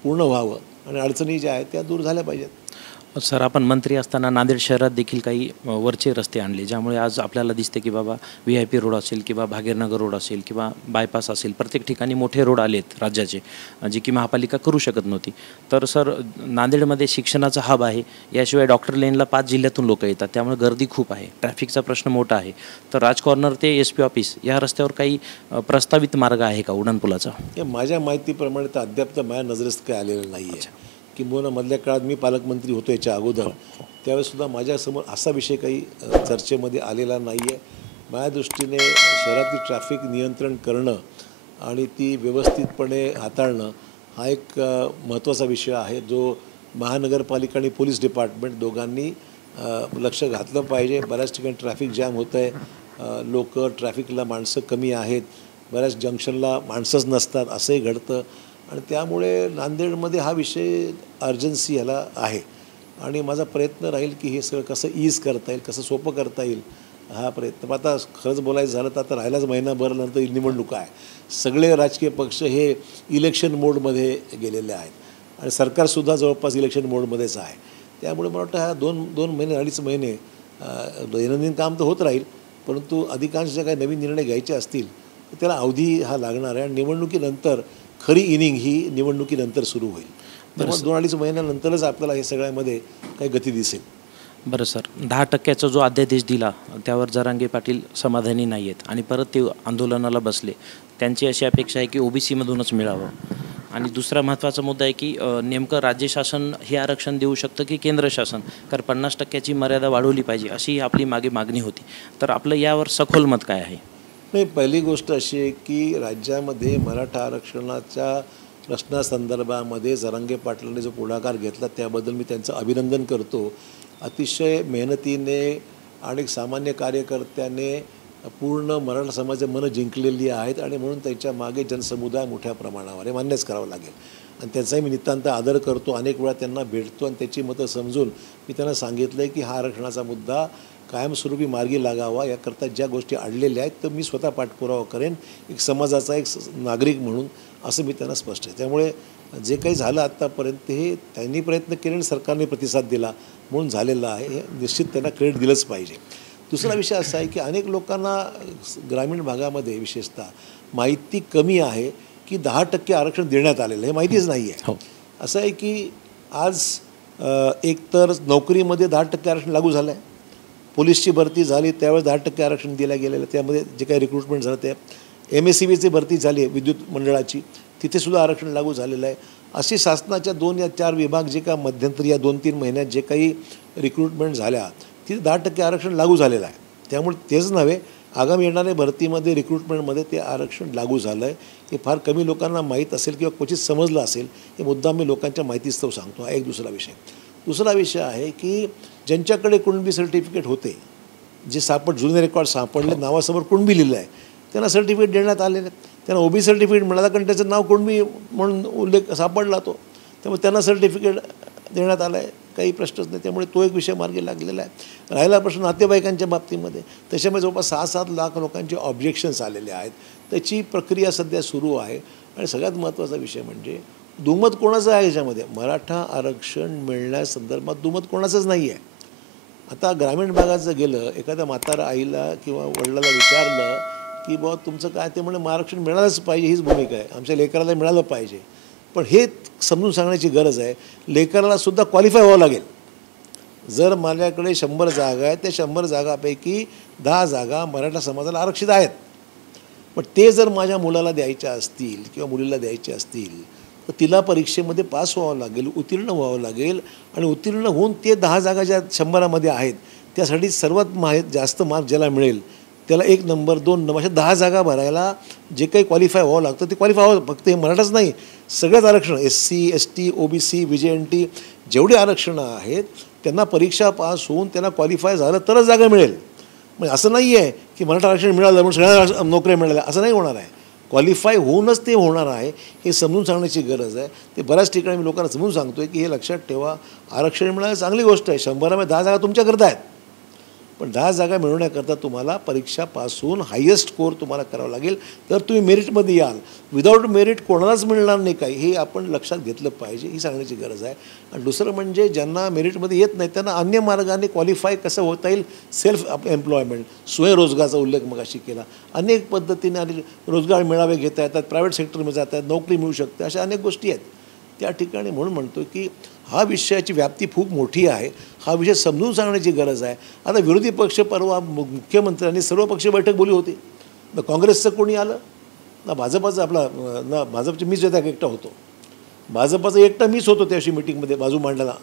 पूर्ण व्हावं आणि अडचणी ज्या आहेत त्या दूर झाल्या पाहिजेत. सर, आपण मंत्री असताना नांदेड शहरात देखील काही वरचे रस्ते आणले, ज्यामुळे आज आपल्याला दिसते की बाबा VIP रोड असेल किंवा भागीरनगर रोड असेल किंवा बायपास असेल, प्रत्येक ठिकाणी मोठे रोड आलेत राज्याचे, जे की महापालिका करू शकत नव्हती. तर सर, नांदेडमध्ये शिक्षणाचा हब आहे, याशिवाय डॉक्टर लेनला 5 जिल्ह्यातून लोक येतात, त्यामुळे गर्दी खूप आहे, ट्रॅफिकचा प्रश्न मोठा आहे. तर राज कॉर्नर ते SP ऑफिस या रस्त्यावर काही प्रस्तावित मार्ग आहे का उड्डाणपुलाचा? माझ्या माहितीप्रमाणे तर अद्याप तर माझ्या नजरेस काही आलेलं नाही आहे. किंबहुना मधल्या काळात मी पालकमंत्री होतो याच्या अगोदर, त्यावेळेसुद्धा माझ्यासमोर असा विषय काही चर्चेमध्ये आलेला नाही आहे. माझ्या दृष्टीने शहरातील ट्रॅफिक नियंत्रण करणं आणि ती व्यवस्थितपणे हाताळणं हा एक महत्त्वाचा विषय आहे, जो महानगरपालिका आणि पोलीस डिपार्टमेंट दोघांनी लक्ष घातलं पाहिजे. बऱ्याच ठिकाणी ट्रॅफिक जॅम होतं आहे, लोक ट्रॅफिकला माणसं कमी आहेत, बऱ्याच जंक्शनला माणसंच नसतात असंही घडतं आणि त्यामुळे नांदेडमध्ये हा विषय अर्जन्सी ह्याला आहे आणि माझा प्रयत्न राहील की हे सगळं कसं ईज करता येईल, कसं सोपं करता येईल हा प्रयत्न. आता खरंच बोलायचं झालं तर आता राहिलाच महिनाभर नंतर निवडणुका आहे, सगळे राजकीय पक्ष हे इलेक्शन मोडमध्ये गेलेले आहेत आणि सरकारसुद्धा जवळपास इलेक्शन मोडमध्येच आहे. त्यामुळे मला वाटतं हा 2 महिने 2.5 महिने दैनंदिन काम तर होत राहील, परंतु अधिकांश जे काही नवीन निर्णय घ्यायचे असतील तर त्याला अवधी हा लागणार आहे आणि निवडणुकीनंतर खरी इनिंग ही निवडणुकीनंतर सुरू होईल. त्यामुळे 2-2.5 महिन्यानंतरच आपल्याला हे सगळ्यामध्ये काही गती दिसेल. बरं सर, 10% जो अध्यादेश दिला त्यावर जरांगे पाटील समाधानी नाही आहेत आणि परत ते आंदोलनाला बसले. त्यांची अशी अपेक्षा आहे की OBC मधूनच मिळावं. आणि दुसरा महत्त्वाचा मुद्दा आहे की नेमकं राज्य शासन हे आरक्षण देऊ शकतं की केंद्र शासन, कारण 50%ची मर्यादा वाढवली पाहिजे अशी आपली मागे मागणी होती. तर आपलं यावर सखोल मत काय आहे? नाही, पहिली गोष्ट अशी आहे की राज्यामध्ये मराठा आरक्षणाच्या प्रश्नासंदर्भामध्ये जरांगे पाटलांनी जो पुढाकार घेतला त्याबद्दल मी त्यांचं अभिनंदन करतो. अतिशय मेहनतीने आणि सामान्य कार्यकर्त्याने पूर्ण मराठा समाजाची मनं जिंकलेली आहेत आणि म्हणून त्याच्या मागे जनसमुदाय मोठ्या प्रमाणावर आहे, मान्यच करावं लागेल आणि त्याचाही मी नितांत आदर करतो. अनेक वेळा त्यांना भेटतो आणि त्याची मतं समजून मी त्यांना सांगितलं आहे की हा आरक्षणाचा मुद्दा कायमस्वरूपी मार्गी लागावा, याकरता ज्या गोष्टी अडलेल्या आहेत तर मी स्वतः पाठपुरावा करेन एक समाजाचा एक नागरिक म्हणून, असं मी त्यांना स्पष्ट आहे. त्यामुळे जे काही झालं आत्तापर्यंत हे त्यांनी प्रयत्न केले आणि सरकारने प्रतिसाद दिला म्हणून झालेलं आहे, हे निश्चित त्यांना क्रेडिट दिलंच पाहिजे. दुसरा विषय असा आहे की अनेक लोकांना ग्रामीण भागामध्ये विशेषतः माहिती कमी आहे की 10% आरक्षण देण्यात आलेलं हे माहितीच नाही आहे. असं आहे की आज एकतर नोकरीमध्ये 10% आरक्षण लागू झालं आहे, पोलीसची भरती झाली त्यावेळेस 10% आरक्षण दिलं गेलेलं, त्यामध्ये जे काही रिक्रुटमेंट झालं त्या MSCBची भरती झाली आहे विद्युत मंडळाची, तिथेसुद्धा आरक्षण लागू झालेलं आहे. अशी शासनाच्या 2 या 4 विभाग जे काय मध्यंतरी या 2-3 महिन्यात जे काही रिक्रुटमेंट झाल्या तिथे 10% आरक्षण लागू झालेलं आहे. त्यामुळे तेच नव्हे, आगामी येणाऱ्या भरतीमध्ये रिक्रुटमेंटमध्ये ते आरक्षण लागू झालं आहे. हे फार कमी लोकांना माहीत असेल किंवा क्वचित समजलं असेल, हे मुद्दा मी लोकांच्या माहितीस्तव सांगतो. हा एक दुसरा विषय. दुसरा विषय आहे की ज्यांच्याकडे कुणबी सर्टिफिकेट होते, जे जुने रेकॉर्ड सापडले, नावासमोर कुणबी लिहिलं आहे, त्यांना सर्टिफिकेट देण्यात आलेले आहेत. त्यांना OBC सर्टिफिकेट मिळालं कारण त्याचं नाव कुणबी म्हणून उल्लेख सापडला तो, त्यामुळे त्यांना सर्टिफिकेट देण्यात आलं आहे, काही प्रश्नच नाही. त्यामुळे तो एक विषय मार्गी लागलेला आहे. राहिला प्रश्न नातेवाईकांच्या बाबतीमध्ये, त्याच्यामुळे जवळपास 6-7 लाख लोकांचे ऑब्जेक्शन्स आलेले आहेत. त्याची प्रक्रिया सध्या सुरू आहे आणि सगळ्यात महत्त्वाचा विषय म्हणजे दुमत कोणाचं आहे याच्यामध्ये? मराठा आरक्षण मिळण्यासंदर्भात दुमत कोणाचंच नाही आहे. आता ग्रामीण भागात जर गेलं, एखाद्या म्हातारा आईला किंवा वडिलाला विचारलं की बाबा तुमचं काय, ते म्हणजे आरक्षण मिळालंच पाहिजे हीच भूमिका आहे, आमच्या लेकराला मिळालं पाहिजे. पण हे समजून सांगण्याची गरज आहे, लेकरालासुद्धा क्वालिफाय व्हावं लागेल. जर माझ्याकडे 100 जागा आहेत, त्या 100 जागापैकी 10 जागा मराठा समाजाला आरक्षित आहेत, पण ते जर माझ्या मुलाला द्यायच्या असतील किंवा मुलीला द्यायचे असतील तर तिला परीक्षेमध्ये पास व्हावं लागेल, उत्तीर्ण व्हावं लागेल आणि उत्तीर्ण होऊन ते 10 जागा ज्या 100मध्ये आहेत त्यासाठी सर्वात जास्त मार्क ज्याला मिळेल त्याला 1 नंबर 2 नंबर अशा 10 जागा भरायला जे काही क्वालिफाय व्हावं लागतं ते क्वालिफाय व्हावं. फक्त हे मराठाच नाही, सगळ्याच आरक्षण SC ST OBC VJNT जेवढी आरक्षणं आहेत त्यांना परीक्षा पास होऊन त्यांना क्वालिफाय झालं तरच जागा मिळेल. म्हणजे असं नाही आहे की मराठा आरक्षण मिळालं म्हणून सगळ्यांना नोकऱ्या मिळाल्या, असं नाही होणार आहे. क्वालिफाय होऊनच ते होणार आहे हे समजून सांगण्याची गरज आहे. ते बऱ्याच ठिकाणी मी लोकांना समजून सांगतो आहे की हे लक्षात ठेवा, आरक्षण मिळालं चांगली गोष्ट आहे. 100मध्ये 10 जागा तुमच्याकरता आहेत, पण 10 जागा मिळवण्याकरता तुम्हाला परीक्षा पास होऊन हायेस्ट स्कोअर तुम्हाला करावा लागेल, तर तुम्ही मेरिटमध्ये याल. विदाऊट मेरिट कोणालाच मिळणार नाही काही, हे आपण लक्षात घेतलं पाहिजे, ही सांगण्याची गरज आहे. आणि दुसरं म्हणजे ज्यांना मेरिटमध्ये येत नाही त्यांना अन्य मार्गाने क्वालिफाय कसं होता येईल, सेल्फ एम्प्लॉयमेंट, स्वयंरोजगाराचा उल्लेख मगाशी केला. अनेक पद्धतीने आणि रोजगार मेळावे घेता येतात, प्रायव्हेट सेक्टरमध्ये जातात, नोकरी मिळू शकते, अशा अनेक गोष्टी आहेत त्या ठिकाणी. म्हणून म्हणतो की हा विषयाची व्याप्ती खूप मोठी आहे, हा विषय समजून सांगण्याची गरज आहे. आता विरोधी पक्ष परवा मुख्यमंत्र्यांनी सर्वपक्षीय बैठक बोलली होती, ना काँग्रेसचं कोणी आलं ना भाजपाचं, ना भाजपचे मीच येता एकटा होतो, भाजपाचा एकटा मीच होतो त्या दिवशी मिटिंगमध्ये बाजू मांडायला.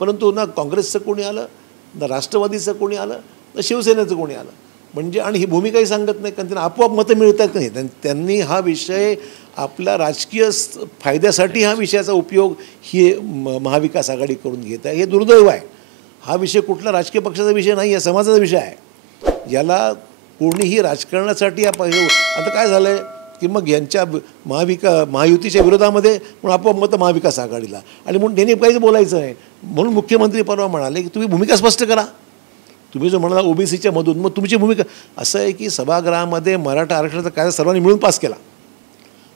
परंतु ना काँग्रेसचं कोणी आलं, ना राष्ट्रवादीचं कोणी आलं, ना शिवसेनेचं कोणी आलं. म्हणजे आणि ही भूमिकाही सांगत नाही, कारण त्यांना आपोआप मतं मिळतात का नाही. त्यांनी हा विषय आपल्या राजकीय फायद्यासाठी हा विषयाचा उपयोग ही महाविकास आघाडी करून घेत आहे, हे दुर्दैव आहे. हा विषय कुठला राजकीय पक्षाचा विषय नाही आहे, समाजाचा विषय आहे. याला कोणीही राजकारणासाठी आता काय झालं आहे की मग यांच्या महायुतीच्या विरोधामध्ये म्हणून आपोआप मतं महाविकास आघाडीला, आणि म्हणून त्यांनी काहीच बोलायचं नाही. म्हणून मुख्यमंत्री परवा म्हणाले की तुम्ही भूमिका स्पष्ट करा. तुम्ही जो म्हणाला OBCच्या मधून, मग तुमची भूमिका असं आहे की सभागृहामध्ये मराठा आरक्षणाचा कायदा सर्वांनी मिळून पास केला.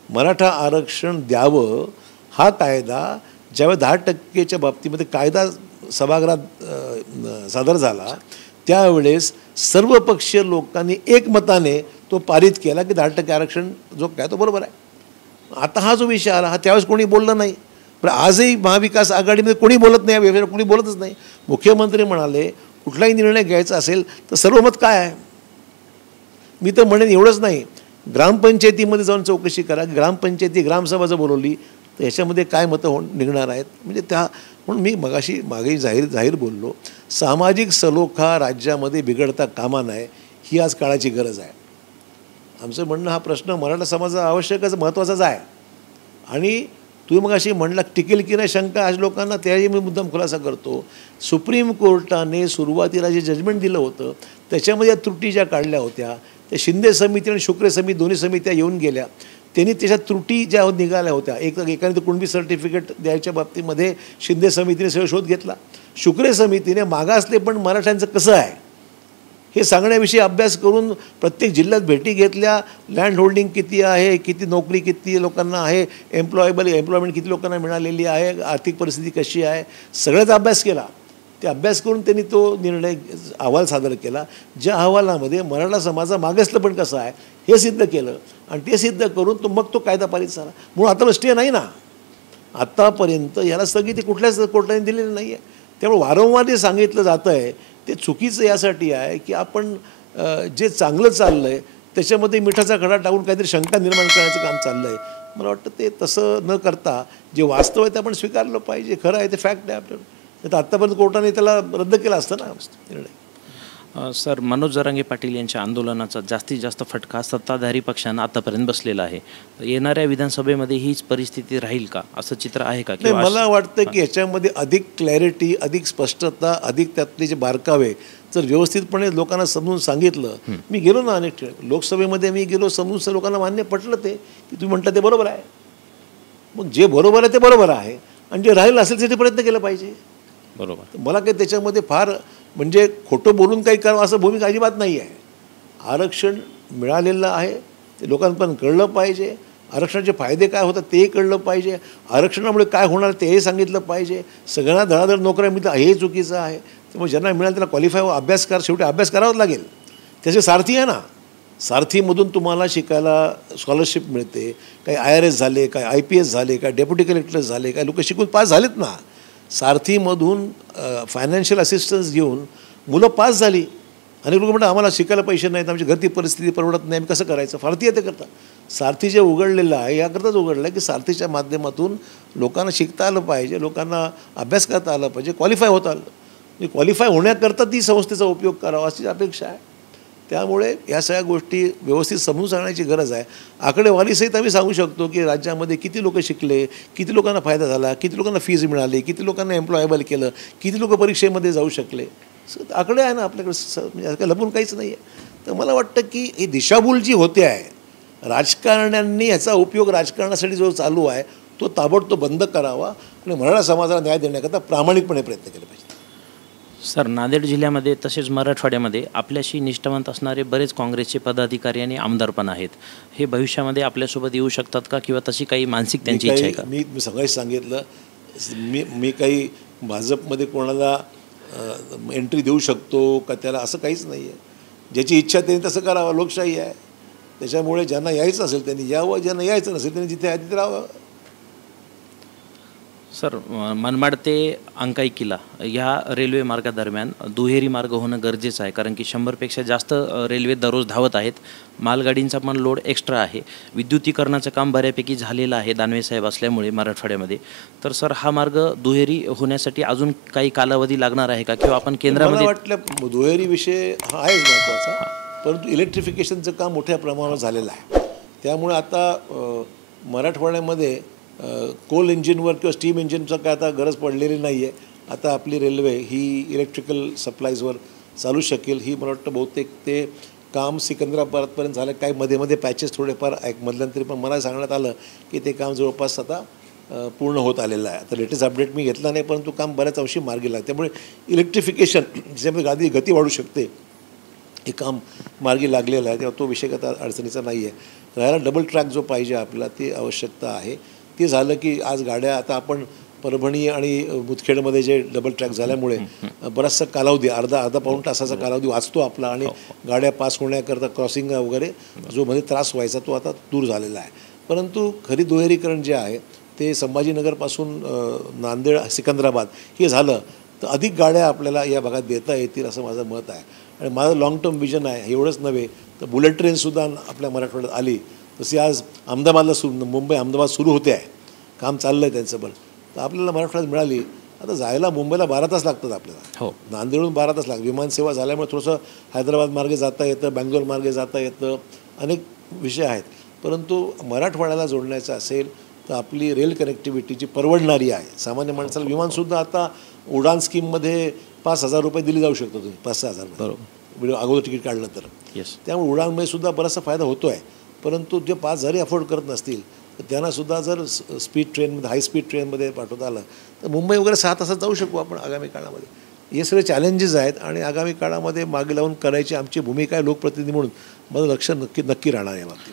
मराठा आरक्षण द्यावं हा कायदा ज्यावेळेस 10% बाबतीमध्ये कायदा सभागृहात सादर झाला त्यावेळेस सर्वपक्षीय लोकांनी एकमताने तो पारित केला की 10% आरक्षण जो काय तो बरोबर आहे. आता हा जो विषय आला हा त्यावेळेस कोणी बोललं नाही, पण आजही महाविकास आघाडीमध्ये कोणी बोलत नाही, या विषयावर कोणी बोलतच नाही. मुख्यमंत्री म्हणाले कुठलाही निर्णय घ्यायचा असेल तर सर्वमत काय आहे. मी तर म्हणेन एवढंच नाही, ग्रामपंचायतीमध्ये जाऊन चौकशी करा, ग्रामपंचायती ग्रामसभा जर बोलवली तर ह्याच्यामध्ये काय मतं निघणार आहेत. म्हणजे म्हणून मी मागे जाहीर बोललो, सामाजिक सलोखा राज्यामध्ये बिघडता कामा नये, ही आज काळाची गरज आहे. आमचं म्हणणं हा प्रश्न मराठा समाजाचा आवश्यकच महत्त्वाचाच आहे. आणि तुम्ही मगाशी म्हणला टिकेल की नाही शंका आज लोकांना, त्याही मी मुद्दाम खुलासा करतो. सुप्रीम कोर्टाने सुरुवातीला जे जजमेंट दिलं होतं त्याच्यामध्ये या त्रुटी ज्या काढल्या होत्या, त्या शिंदे समिती आणि शुक्रे समिती दोन्ही समित्या येऊन गेल्या, त्यांनी त्याच्यात त्रुटी ज्या निघाल्या होत्या, एकाने कुणबी सर्टिफिकेट द्यायच्या बाबतीमध्ये शिंदे समितीने सगळं शोध घेतला. शुक्रे समितीने मागासले पण मराठ्यांचं कसं आहे हे सांगण्याविषयी अभ्यास करून प्रत्येक जिल्ह्यात भेटी घेतल्या, लँड होल्डिंग किती आहे, किती नोकरी किती लोकांना आहे, एम्प्लॉयमेंट किती लोकांना मिळालेली आहे, आर्थिक परिस्थिती कशी आहे, सगळ्याचा अभ्यास केला. ते अभ्यास करून त्यांनी तो निर्णय अहवाल सादर केला, ज्या अहवालामध्ये मराठा समाजा मागासलं पण कसं आहे हे सिद्ध केलं. आणि ते सिद्ध करून मग तो कायदा पारित झाला. म्हणून आता स्टे नाही ना, आत्तापर्यंत याला स्थगिती कुठल्याच कोर्टाने दिलेली नाही आहे. त्यामुळे वारंवार जे सांगितलं जातं आहे ते चुकीचं यासाठी आहे की आपण जे चांगलं चाललं आहे त्याच्यामध्ये मिठाचा खडा टाकून काहीतरी शंका निर्माण करण्याचं काम चाललं आहे. मला वाटतं ते तसं न करता जे वास्तव आहे ते आपण स्वीकारलं पाहिजे. खरं आहे ते फॅक्ट आहे आपल्याला. तर आत्तापर्यंत कोर्टाने त्याला रद्द केला असतं ना निर्णय. सर, मनोज जरांगे पाटील यांच्या आंदोलनाचा जास्तीत जास्त फटका सत्ताधारी पक्षांना आतापर्यंत बसलेला आहे. येणाऱ्या विधानसभेमध्ये हीच परिस्थिती राहील का, असं चित्र आहे का? नाही, मला वाटतं की याच्यामध्ये अधिक क्लॅरिटी, अधिक स्पष्टता, अधिक त्यातले जे बारकावे जर व्यवस्थितपणे लोकांना समजून सांगितलं. मी गेलो ना अनेक ठिकाणी, लोकसभेमध्ये मी गेलो, समजून लोकांना मान्य पटलं ते की तुम्ही म्हटलं ते बरोबर आहे. मग जे बरोबर आहे ते बरोबर आहे आणि जे राहिलं असेल त्याचे प्रयत्न केला पाहिजे. बरोबर. मला काही त्याच्यामध्ये फार म्हणजे खोटं बोलून काही करावं असं भूमिका अजिबात नाही आहे. आरक्षण मिळालेलं आहे ते लोकांपर्यंत कळलं पाहिजे. आरक्षणाचे फायदे काय होतात तेही कळलं पाहिजे. आरक्षणामुळे काय होणार तेही सांगितलं पाहिजे. सगळ्यांना धडाधड नोकऱ्या मिळतात हे चुकीचं आहे. त्यामुळे ज्यांना मिळालं त्याला क्वालिफाय शेवटी अभ्यास करावाच लागेल. त्याचे सारथी आहे ना, सारथीमधून तुम्हाला शिकायला स्कॉलरशिप मिळते. काही IRS झाले, काही IPS झाले, काही डेप्युटी कलेक्टर झाले, काही लोक शिकून पास झालेत ना. सारथीमधून फायनान्शियल असिस्टन्स घेऊन मुलं पास झाली. अनेक लोक म्हणतात आम्हाला शिकायला पैसे नाहीत, आमची घरची परिस्थिती परवडत नाही, आम्ही कसं करायचं. फारती आहे ते करता. सारथी जे उघडलेलं आहे याकरताच उघडलं आहे की सारथीच्या माध्यमातून लोकांना शिकता आलं पाहिजे, लोकांना अभ्यास करता आलं पाहिजे, क्वालिफाय होता आलं. क्वालिफाय होण्याकरता ती संस्थेचा उपयोग करावा अशी अपेक्षा आहे. त्यामुळे या सगळ्या गोष्टी व्यवस्थित समजून सांगण्याची गरज आहे. आकडेवारीसहित आम्ही सांगू शकतो की राज्यामध्ये किती लोक शिकले, किती लोकांना फायदा झाला, किती लोकांना फीज मिळाली, किती लोकांना एम्प्लॉयबल केलं, किती लोक परीक्षेमध्ये जाऊ शकले. आकडे आहे ना आपल्याकडे, म्हणजे लपून काहीच नाही आहे. तर मला वाटतं की ही दिशाभूल जी होते आहे, राजकारण्यांनी याचा उपयोग राजकारणासाठी जो चालू आहे तो ताबडतोब बंद करावा आणि मराठा समाजाला न्याय देण्याकरता प्रामाणिकपणे प्रयत्न केले पाहिजे. सर, नांदेड जिल्ह्यामध्ये तसेच मराठवाड्यामध्ये आपल्याशी निष्ठावंत असणारे बरेच काँग्रेसचे पदाधिकारी आणि आमदार पण आहेत. हे भविष्यामध्ये आपल्यासोबत येऊ शकतात का, किंवा तशी काही मानसिक त्यांची इच्छा आहे का? मी सगळ्यांनी सांगितलं, मी काही भाजपमध्ये कोणाला एंट्री देऊ शकतो का त्याला, असं काहीच नाही आहे. ज्याची इच्छा त्यांनी तसं करावं, लोकशाही आहे. त्याच्यामुळे ज्यांना यायचं असेल त्यांनी यावं, ज्यांना यायचं नसेल त्यांनी जिथे आहे तिथे राहावं. सर, मनमाड ते अंकाई किल्ला या रेल्वे मार्गादरम्यान दुहेरी मार्ग होणं गरजेचं आहे, कारण की 100पेक्षा जास्त रेल्वे दररोज धावत आहेत. मालगाडींचा पण लोड एक्स्ट्रा आहे. विद्युतीकरणाचं काम बऱ्यापैकी झालेलं आहे दानवेसाहेब असल्यामुळे मराठवाड्यामध्ये. तर सर, हा मार्ग दुहेरी होण्यासाठी अजून काही कालावधी लागणार आहे का, किंवा आपण केंद्रामध्ये? मला वाटलं दुहेरी विषय हा आहेच महत्त्वाचा, परंतु इलेक्ट्रिफिकेशनचं काम मोठ्या प्रमाणावर झालेलं आहे. त्यामुळे आता मराठवाड्यामध्ये कोल इंजिनवर किंवा स्टीम इंजिनचं काय आता गरज पडलेली नाही आहे. आता आपली रेल्वे ही इलेक्ट्रिकल सप्लाईजवर चालू शकेल. ही मला वाटतं बहुतेक ते काम सिकंदराबादपर्यंत झालं. काही मध्ये पॅचेस थोडेफार मधल्यानंतरी पण मला सांगण्यात आलं की ते काम जवळपास आता पूर्ण होत आलेलं आहे. आता लेटेस्ट अपडेट मी घेतला नाही, परंतु काम बऱ्याच अंशी मार्गी लागतं. त्यामुळे इलेक्ट्रिफिकेशन ज्याच्यामध्ये गती वाढू शकते हे काम मार्गी लागलेलं आहे. तेव्हा तो विषय का अडचणीचा नाही आहे. राहायला डबल ट्रॅक जो पाहिजे आपल्याला ती आवश्यकता आहे. ते झालं की आज गाड्या, आता आपण परभणी आणि मुदखेडमध्ये जे डबल ट्रॅक झाल्यामुळे बराचसा कालावधी अर्धा पाऊण तासाचा कालावधी वाचतो आपला, आणि गाड्या पास होण्याकरता क्रॉसिंग वगैरे जो मध्ये त्रास व्हायचा तो आता दूर झालेला आहे. परंतु खरी दुहेरीकरण जे आहे ते संभाजीनगरपासून नांदेड सिकंदराबाद हे झालं तर अधिक गाड्या आपल्याला या भागात देता येतील असं माझं मत आहे. आणि माझं लाँग टर्म विजन आहे. एवढंच नव्हे तर बुलेट ट्रेनसुद्धा आपल्या मराठवाड्यात आली. तशी आज अहमदाबादला मुंबई अहमदाबाद सुरू होते आहे, काम चाललं आहे त्यांचं. पण तर आपल्याला मराठवाड्यात मिळाली. आता जायला मुंबईला 12 तास लागतात आपल्याला. नांदेडहून 12 तास लागतात. विमानसेवा झाल्यामुळे थोडंसं हैदराबाद मार्गे जाता येतं, बँगलोर मार्गे जाता येतं, अनेक विषय आहेत. परंतु मराठवाड्याला जोडण्याचं असेल तर आपली रेल कनेक्टिव्हिटी जी परवडणारी आहे, सामान्य माणसाला विमानसुद्धा आता उडान स्कीममध्ये 5,000 रुपये दिले जाऊ शकतो तुम्ही, 5-6,000 बरोबर अगोदर तिकीट काढलं तर. त्यामुळे उडानमध्ये सुद्धा बराचसा फायदा होतो आहे. परंतु जे 5,000 अफोर्ड करत नसतील तर त्यांनासुद्धा जर स्पीड ट्रेनमध्ये, हाय स्पीड ट्रेनमध्ये पाठवता आलं तर मुंबई वगैरे 6 तासात जाऊ शकू आपण आगामी काळामध्ये. हे सगळे चॅलेंजेस आहेत आणि आगामी काळामध्ये मागे लावून करायची आमची भूमिका आहे शहरप्रतिनिधी म्हणून. माझं लक्ष नक्की राहणार आहे बाबतीत.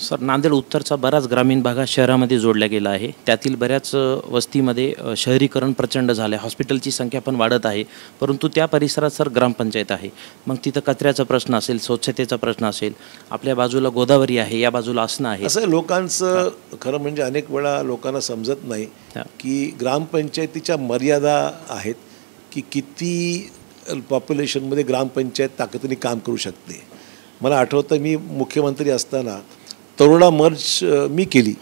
सर, नांदेड उत्तरचा बराच ग्रामीण भागात शहरामध्ये जोडला गेला आहे. त्यातील बऱ्याच वस्तीमध्ये शहरीकरण प्रचंड झालं आहे. हॉस्पिटलची संख्या पण वाढत आहे, परंतु त्या परिसरात सर ग्रामपंचायत आहे. मग तिथं कचऱ्याचा प्रश्न असेल, स्वच्छतेचा प्रश्न असेल, आपल्या बाजूला गोदावरी आहे, या बाजूला असणं आहे. असं लोकांचं खरं म्हणजे अनेक वेळा लोकांना समजत नाही की ग्रामपंचायतीच्या मर्यादा आहेत, की किती पॉप्युलेशनमध्ये ग्रामपंचायत ताकदीने काम करू शकते. मला आठवतं मी मुख्यमंत्री असताना तरोडा मर्ज मी केली.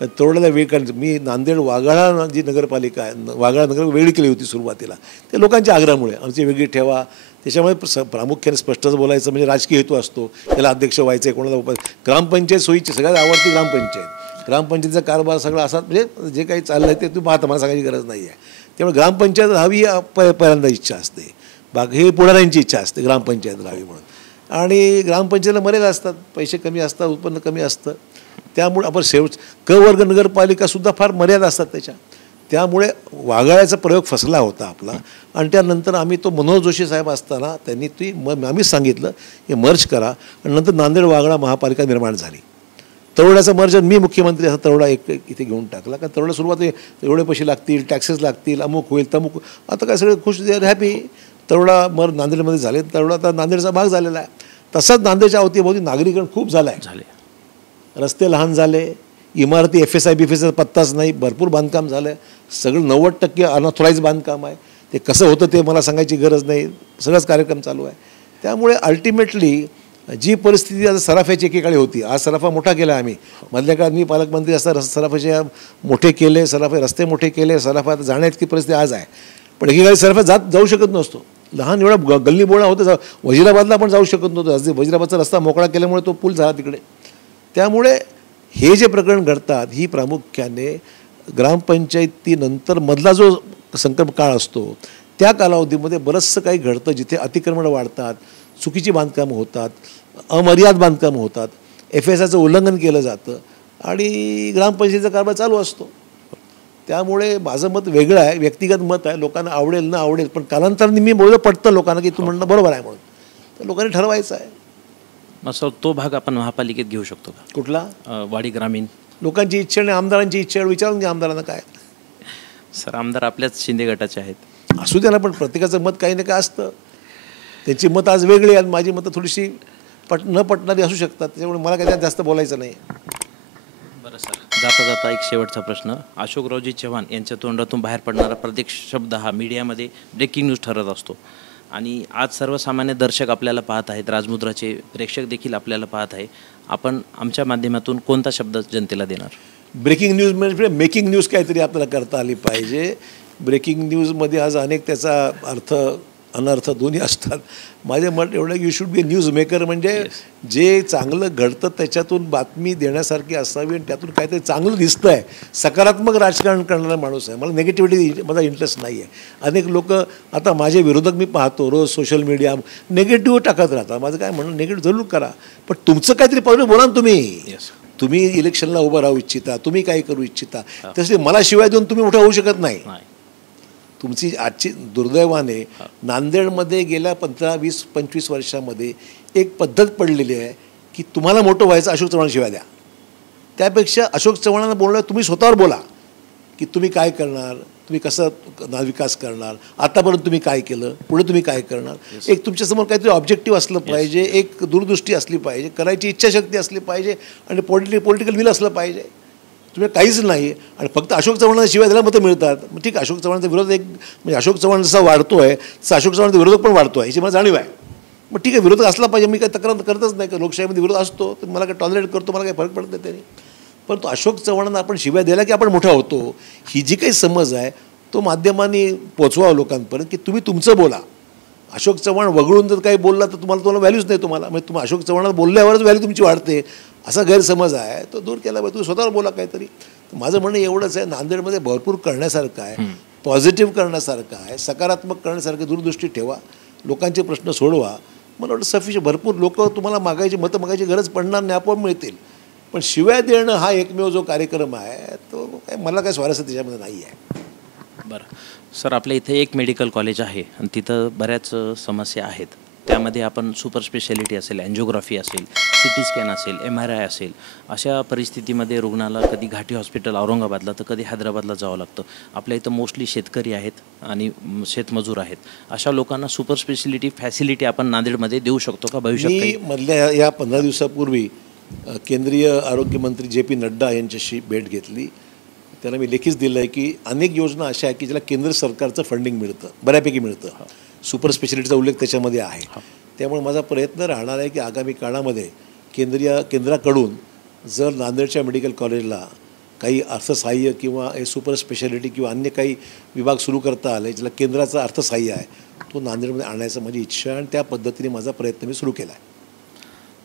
तरोड्याला वेळ काढली. मी नांदेड वाघाळा जी नगरपालिका आहे, वाघाळा नगर वेगळी केली होती सुरुवातीला. ते लोकांच्या आग्रहामुळे आमची वेगळी ठेवा. त्याच्यामुळे प्रामुख्याने स्पष्टच बोलायचं म्हणजे राजकीय हेतू असतो. त्याला अध्यक्ष व्हायचं आहे, कोणाला ग्रामपंचायत सोयीची सगळ्यात आवडती ग्रामपंचायत. ग्रामपंचायतीचा कारभार सगळा असा म्हणजे जे काही चाललं आहे ते तुम्ही पाहता, मला सांगायची गरज नाही आहे. त्यामुळे ग्रामपंचायत राहावी पहिल्यांदा इच्छा असते. हे पुढाऱ्यांची इच्छा असते ग्रामपंचायत राहावी म्हणून. आणि ग्रामपंचायतीला मर्यादा असतात, पैसे कमी असतात, उत्पन्न कमी असतं. त्यामुळे आपण क वर्ग नगरपालिकासुद्धा फार मर्यादा असतात त्याच्या. त्यामुळे वाघाळ्याचा प्रयोग फसला होता आपला. आणि त्यानंतर आम्ही तो मनोहर जोशी साहेब असताना त्यांनी आम्हीच सांगितलं की मर्ज करा. आणि नंतर नांदेड वाघाळा महापालिका निर्माण झाली. तरोड्याचं मर्ज मी मुख्यमंत्री असा तरोडा एक इथे घेऊन टाकला. कारण तरोडा सुरुवात एवढे पैसे लागतील, टॅक्सेस लागतील, अमुक होईल तमुक. आता काय सगळे खुश, दे आर हॅपी. तरोडा नांदेडमध्ये झाले. तरोडा आता नांदेडचा भाग झालेला आहे. तसाच नांदेडच्या अवतीभोवती नागरीकरण खूप झालं आहे. रस्ते लहान झाले, इमारती FSI BFSI पत्ताच नाही, भरपूर बांधकाम झालं आहे. सगळं 90% अनऑथोराईज बांधकाम आहे. ते कसं होतं ते मला सांगायची गरज नाही, सगळंच कार्यक्रम चालू आहे. त्यामुळे अल्टिमेटली जी परिस्थिती आता सराफ्याची एकेकाळी होती, आज सराफा मोठा केला आम्ही. मधल्या काळात मी पालकमंत्री असता सराफाचे मोठे केले, सराफे रस्ते मोठे केले, सराफा जाण्याची परिस्थिती आज आहे. पण एकेकाळी सराफा जाऊ शकत नसतो. लहान एवढा गल्ली बोळा होतं. वजिराबादला आपण जाऊ शकत नव्हतं. वजिराबादचा रस्ता मोकळा केल्यामुळे तो पूल झाला तिकडे. त्यामुळे हे जे प्रकरण घडतात ही प्रामुख्याने ग्रामपंचायतीनंतर मधला जो संक्रमण काळ असतो त्या कालावधीमध्ये बरंचसं काही घडतं, जिथे अतिक्रमण वाढतात, चुकीची बांधकामं होतात, अमर्याद बांधकामं होतात, FSIचं उल्लंघन केलं जातं आणि ग्रामपंचायतीचा कारभार चालू असतो. त्यामुळे माझं मत वेगळं आहे, व्यक्तिगत मत आहे. लोकांना आवडेल ना आवडेल, पण कालांतराने मी बोललं पटतं लोकांना की तू म्हणणं बरोबर आहे म्हणून. तर लोकांनी ठरवायचं आहे. मग सर तो भाग आपण महापालिकेत घेऊ शकतो का? कुठला? वाडी ग्रामीण. लोकांची इच्छा आणि आमदारांची इच्छा विचारून घ्या आमदारांना काय. सर आमदार आपल्याच शिंदे गटाचे आहेत. असू द्या ना, पण प्रत्येकाचं मत काही ना काय असतं. त्यांची मतं आज वेगळी आणि माझी मतं थोडीशी न पटणारी असू शकतात. त्याच्यामुळे मला काही जास्त बोलायचं नाही. बरं सर, जाता जाता एक शेवटचा प्रश्न. अशोकरावजी चव्हाण यांच्या तोंडातून बाहेर पडणारा प्रत्येक शब्द हा मीडियामध्ये ब्रेकिंग न्यूज ठरत असतो आणि आज सर्वसामान्य दर्शक आपल्याला पाहत आहेत, राजमुद्राचे प्रेक्षक देखील आपल्याला पाहत आहे. आपण आमच्या माध्यमातून कोणता शब्द जनतेला देणार? ब्रेकिंग न्यूज म्हणजे मेकिंग न्यूज काहीतरी आपल्याला करता आली पाहिजे. ब्रेकिंग न्यूजमध्ये आज अनेक त्याचा अर्थ अनर्थ दोन्ही असतात. माझे मत एवढं you should be news maker, म्हणजे जे चांगलं घडतं त्याच्यातून बातमी देण्यासारखी असावी आणि त्यातून काहीतरी चांगलं दिसतं आहे. सकारात्मक राजकारण करणारा माणूस आहे. मला निगेटिव्हिटी माझा इंटरेस्ट नाही आहे. अनेक लोक आता माझे विरोधक मी पाहतो रोज सोशल मीडिया निगेटिव्ह टाकत राहतात. माझं काय म्हणणं, निगेटिव्ह जरूर करा, पण तुमचं काहीतरी पाहिजे बोला ना. तुम्ही इलेक्शनला उभं राहू इच्छिता, तुम्ही काय करू इच्छिता, तसे मला शिवाय देऊन तुम्ही मोठं होऊ शकत नाही. तुमची आजची दुर्दैवाने नांदेडमध्ये गेल्या 15, 20, 25 वर्षामध्ये एक पद्धत पडलेली आहे की तुम्हाला मोठं व्हायचं अशोक चव्हाण शिवाय द्या. त्यापेक्षा अशोक चव्हाणांना बोलणार तुम्ही स्वतःवर बोला की तुम्ही काय करणार, तुम्ही कसं विकास करणार, आतापर्यंत तुम्ही काय केलं, पुढे तुम्ही काय करणार. एक तुमच्यासमोर काहीतरी ऑब्जेक्टिव्ह असलं पाहिजे, एक दूरदृष्टी असली पाहिजे, करायची इच्छाशक्ती असली पाहिजे आणि पॉलिटिकल विल असलं पाहिजे. तुम्ही काहीच नाही आणि फक्त अशोक चव्हाणांना शिवाय त्याला मतं मिळतात. मग ठीक आहे, अशोक चव्हाणांचा विरोध एक म्हणजे अशोक चव्हाण जसा वाढतो आहे तसा अशोक चव्हाणांचा विरोधक पण वाढतो आहे याची मला जाणीव आहे. मग ठीक आहे, विरोधक असला पाहिजे, मी काही तक्रार करतच नाही की लोकशाहीमध्ये विरोध असतो तर मला काय टॉलरेट करतो, मला काही फरक पडत नाही त्याने. परंतु अशोक चव्हाणांना आपण शिवाय द्यायला की आपण मोठा होतो ही जी काही समज आहे तो माध्यमांनी पोचवावं लोकांपर्यंत की तुम्ही तुमचं बोला. अशोक चव्हाण वगळून जर काही बोलला तर तुम्हाला व्हॅल्यूच नाही. तुम्हाला म्हणजे तुम्ही अशोक चव्हाण बोलल्यावरच व्हॅल्यू तुमची वाढते असा गैरसमज आहे, तो दूर केला पाहिजे. तुम्ही स्वतःवर बोला काहीतरी. माझं म्हणणं एवढंच आहे, नांदेडमध्ये भरपूर करण्यासारखं आहे, पॉझिटिव्ह करण्यासारखं आहे, सकारात्मक करण्यासारखं दूरदृष्टी ठेवा, लोकांचे प्रश्न सोडवा. मला वाटतं सफिशियंट. भरपूर लोक तुम्हाला मतं मागायची गरज पडणार नाही, आपोआप मिळतील. पण शिव्या देणं हा एकमेव जो कार्यक्रम आहे तो काय मला काय स्वारस्य त्याच्यामध्ये नाही आहे. बरं सर, आपल्या इथे एक मेडिकल कॉलेज आहे आणि तिथं बऱ्याच समस्या आहेत. त्यामध्ये आपण सुपर स्पेशालिटी असेल, अँजिओग्राफी असेल, CT स्कॅन असेल, MRI असेल, अशा परिस्थितीमध्ये रुग्णाला कधी घाटी हॉस्पिटल औरंगाबादला तर कधी हैदराबादला जावं लागतं. आपल्या इथं मोस्टली शेतकरी आहेत आणि शेतमजूर आहेत. अशा लोकांना सुपर स्पेशालिटी फॅसिलिटी आपण नांदेडमध्ये देऊ शकतो का भविष्यात? मी मधल्या या 15 दिवसापूर्वी केंद्रीय आरोग्यमंत्री JP नड्डा यांच्याशी भेट घेतली. त्यांना मी लेखीच दिलं आहे की अनेक योजना अशा आहेत की ज्याला केंद्र सरकारचं फंडिंग मिळतं, बऱ्यापैकी मिळतं. सुपर स्पेशालिटीचा उल्लेख त्याच्यामध्ये आहे. त्यामुळे माझा प्रयत्न राहणार आहे की आगामी काळामध्ये केंद्राकडून जर नांदेडच्या मेडिकल कॉलेजला काही अर्थसहाय्य किंवा सुपर स्पेशालिटी किंवा अन्य काही विभाग सुरू करता आले ज्याला केंद्राचा अर्थसहाय्य आहे तो नांदेडमध्ये आणण्याचं माझी इच्छा आहे आणि त्या पद्धतीने माझा प्रयत्न मी सुरू केला आहे.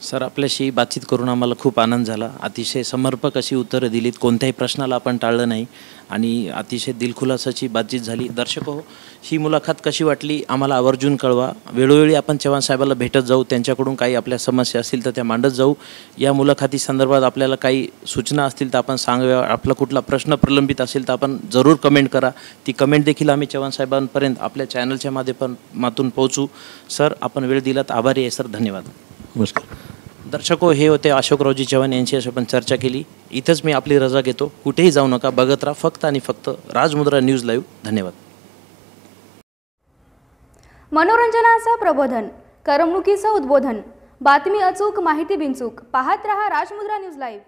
सर, आपल्याशी बातचीत करून आम्हाला खूप आनंद झाला. अतिशय समर्पक अशी उत्तरं दिलीत, कोणत्याही प्रश्नाला आपण टाळलं नाही आणि अतिशय दिलखुलासाची बातचीत झाली. दर्शक हो, ही मुलाखत कशी वाटली आम्हाला आवर्जून कळवा. वेळोवेळी आपण चव्हाण साहेबाला भेटत जाऊ, त्यांच्याकडून काही आपल्या समस्या असतील तर त्या मांडत जाऊ. या मुलाखती संदर्भात आपल्याला काही सूचना असतील तर आपण सांगाव्या. आपला कुठला प्रश्न प्रलंबित असेल तर आपण जरूर कमेंट करा. ती कमेंट देखील आम्ही चव्हाण साहेबांपर्यंत आपल्या चॅनलच्या माध्यमातून पोहोचू. सर, आपण वेळ दिलात, आभारी आहे सर, धन्यवाद. नमस्कार. दर्शको, हे होते अशोकरावजी चव्हाण यांच्याशी आपण चर्चा केली. इथंच मी आपली रजा घेतो. कुठेही जाऊ नका, बघत राहा फक्त आणि फक्त राजमुद्रा न्यूज लाईव्ह. धन्यवाद. मनोरंजनाचं प्रबोधन, करमणुकीचं उद्बोधन, बातमी अचूक, माहिती बिनचूक. पाहत रहा राजमुद्रा न्यूज लाईव्ह.